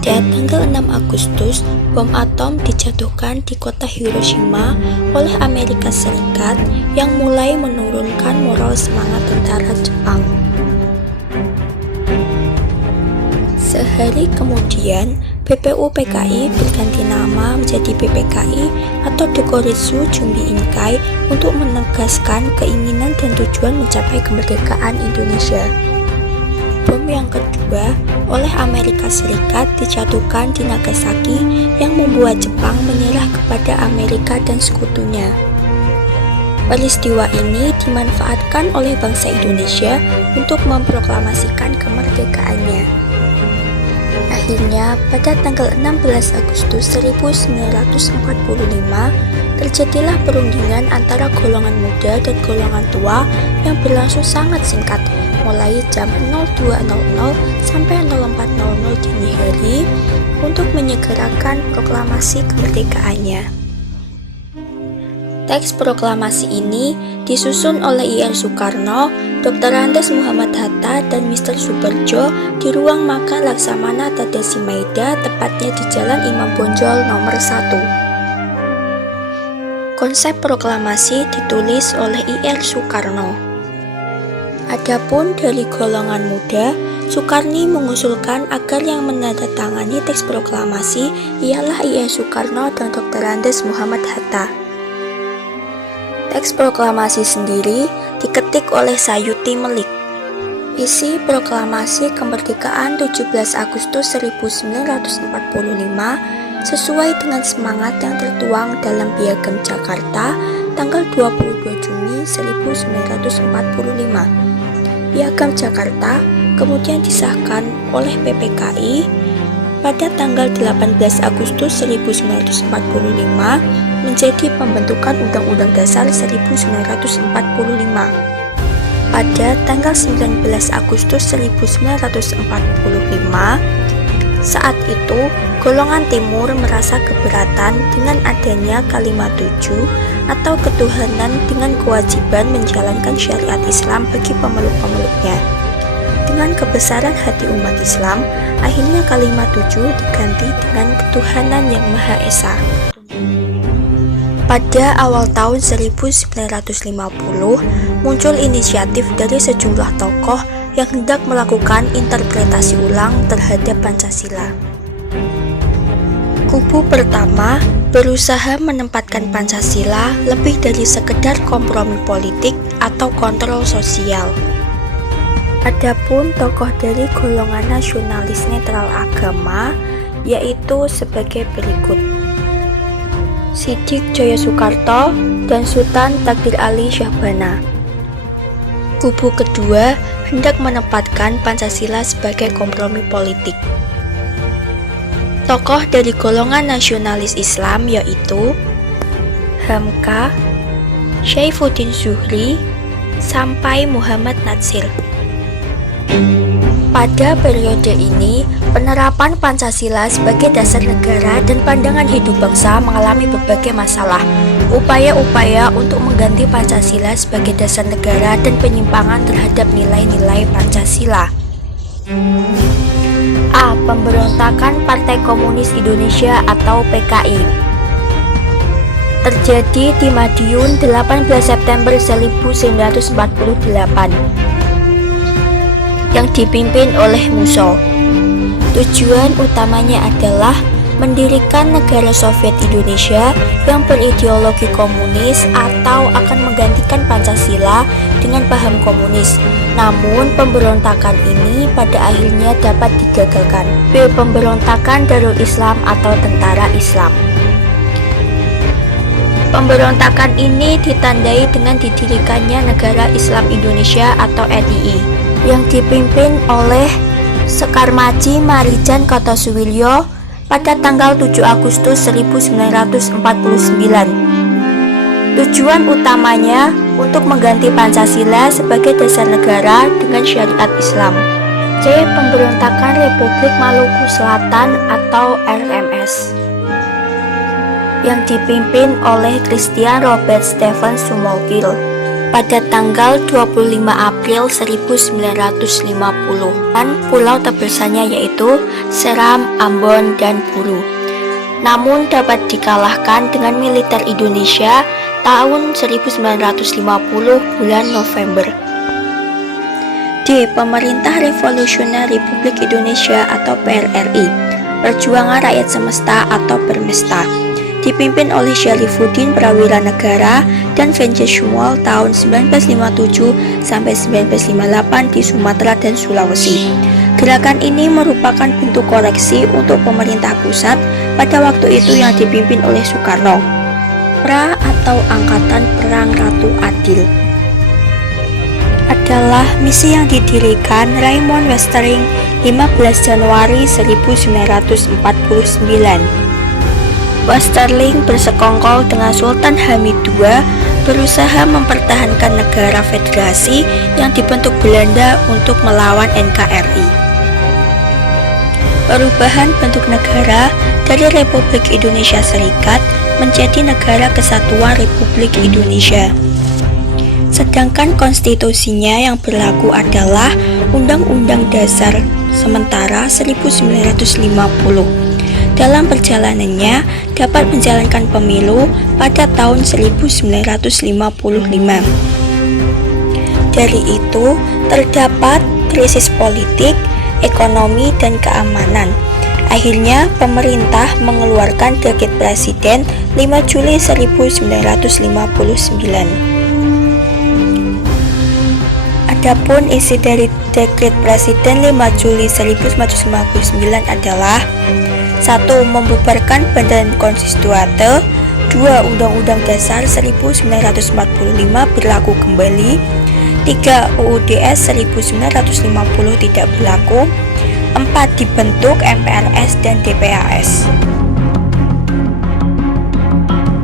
Pada tanggal 6 Agustus, bom atom dijatuhkan di kota Hiroshima oleh Amerika Serikat yang mulai menurunkan moral semangat tentara Jepang. Sehari kemudian, BPU PKI berganti nama menjadi BPKI atau Dokoritsu Jumbi Inkai untuk menegaskan keinginan dan tujuan mencapai kemerdekaan Indonesia. Bom yang kedua oleh Amerika Serikat dijatuhkan di Nagasaki yang membuat Jepang menyerah kepada Amerika dan sekutunya. Peristiwa ini dimanfaatkan oleh bangsa Indonesia untuk memproklamasikan kemerdekaannya. Akhirnya, pada tanggal 16 Agustus 1945, terjadilah perundingan antara golongan muda dan golongan tua yang berlangsung sangat singkat, mulai jam 02.00 sampai 04.00 dini hari untuk menyegerakan proklamasi kemerdekaannya. Teks proklamasi ini disusun oleh I.R. Soekarno, Dr. Andes Muhammad Hatta, dan Mr. Soebardjo di ruang makan Laksamana Tadasi Maeda, tepatnya di Jalan Imam Bonjol nomor 1. Konsep proklamasi ditulis oleh I.R. Soekarno. Adapun dari golongan muda, Soekarni mengusulkan agar yang menandatangani teks proklamasi ialah I.R. Soekarno dan Dr. Andes Muhammad Hatta. Teks proklamasi sendiri diketik oleh Sayuti Melik. Isi proklamasi kemerdekaan 17 Agustus 1945 sesuai dengan semangat yang tertuang dalam Piagam Jakarta tanggal 22 Juni 1945. Piagam Jakarta kemudian disahkan oleh PPKI pada tanggal 18 Agustus 1945 menjadi pembentukan Undang-Undang Dasar 1945. Pada tanggal 19 Agustus 1945, saat itu golongan timur merasa keberatan dengan adanya kalimat 7 atau ketuhanan dengan kewajiban menjalankan syariat Islam bagi pemeluk-pemeluknya. Dengan kebesaran hati umat Islam, akhirnya kalimat 7 diganti dengan ketuhanan yang Maha Esa. Pada awal tahun 1950, muncul inisiatif dari sejumlah tokoh yang hendak melakukan interpretasi ulang terhadap Pancasila. Kubu pertama berusaha menempatkan Pancasila lebih dari sekedar kompromi politik atau kontrol sosial. Adapun tokoh dari golongan nasionalis netral agama yaitu sebagai berikut: Sidik Joyo Soekarto dan Sultan Takdir Ali Syahbana. Kubu kedua hendak menempatkan Pancasila sebagai kompromi politik. Tokoh dari golongan nasionalis Islam yaitu Hamka, Syaifuddin Zuhri, sampai Muhammad Natsir. Pada periode ini, penerapan Pancasila sebagai dasar negara dan pandangan hidup bangsa mengalami berbagai masalah. Upaya-upaya untuk mengganti Pancasila sebagai dasar negara dan penyimpangan terhadap nilai-nilai Pancasila. A. Pemberontakan Partai Komunis Indonesia atau PKI terjadi di Madiun 18 September 1948 yang dipimpin oleh Musso. Tujuan utamanya adalah mendirikan negara Soviet Indonesia yang berideologi komunis atau akan menggantikan Pancasila dengan paham komunis. Namun pemberontakan ini pada akhirnya dapat digagalkan. B. Pemberontakan Darul Islam atau Tentara Islam. Pemberontakan ini ditandai dengan didirikannya Negara Islam Indonesia atau NII yang dipimpin oleh Sekar Maji Marijan Kartosuwiryo pada tanggal 7 Agustus 1949. Tujuan utamanya untuk mengganti Pancasila sebagai dasar negara dengan syariat Islam. C. Pemberontakan Republik Maluku Selatan atau RMS yang dipimpin oleh Christian Robert Stephen Sumogil. pada tanggal 25 April 1950 dan pulau terbesarnya yaitu Seram, Ambon, dan Buru. Namun dapat dikalahkan dengan militer Indonesia tahun 1950 bulan November. D. Pemerintah Revolusioner Republik Indonesia atau PRRI, Perjuangan Rakyat Semesta atau Permesta, dipimpin oleh Syarifuddin Prawira Negara dan Vences Sumual tahun 1957 sampai 1958 di Sumatera dan Sulawesi. Gerakan ini merupakan bentuk koreksi untuk pemerintah pusat pada waktu itu yang dipimpin oleh Soekarno. PRA atau Angkatan Perang Ratu Adil adalah misi yang didirikan Raymond Westering 15 Januari 1949. Westerling bersekongkol dengan Sultan Hamid II berusaha mempertahankan negara federasi yang dibentuk Belanda untuk melawan NKRI. Perubahan bentuk negara dari Republik Indonesia Serikat menjadi Negara Kesatuan Republik Indonesia. Sedangkan konstitusinya yang berlaku adalah Undang-Undang Dasar Sementara 1950. Dalam perjalanannya dapat menjalankan pemilu pada tahun 1955. Dari itu terdapat krisis politik, ekonomi, dan keamanan. Akhirnya pemerintah mengeluarkan Dekret Presiden 5 Juli 1959. Adapun isi dari Dekret Presiden 5 Juli 1959 adalah: 1. Membubarkan Badan Konstituante. 2. Undang-Undang Dasar 1945 berlaku kembali. 3. UUDS 1950 tidak berlaku. 4. Dibentuk MPRS dan DPAS.